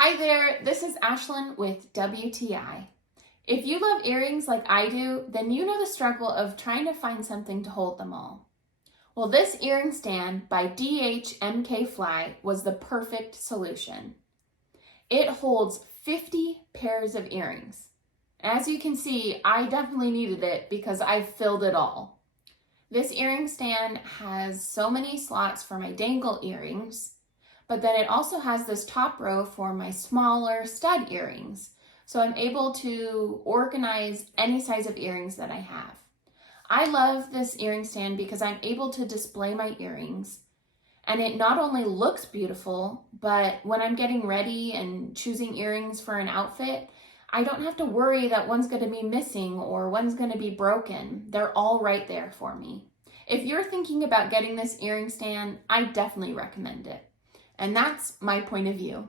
Hi there, this is Ashlyn with WTI. If you love earrings like I do, then you know the struggle of trying to find something to hold them all. Well, this earring stand by Dhmkfly was the perfect solution. It holds 50 pairs of earrings. As you can see, I definitely needed it because I filled it all. This earring stand has so many slots for my dangle earrings, but then it also has this top row for my smaller stud earrings. So I'm able to organize any size of earrings that I have. I love this earring stand because I'm able to display my earrings, and it not only looks beautiful, but when I'm getting ready and choosing earrings for an outfit, I don't have to worry that one's going to be missing or one's going to be broken. They're all right there for me. If you're thinking about getting this earring stand, I definitely recommend it. And that's my point of view.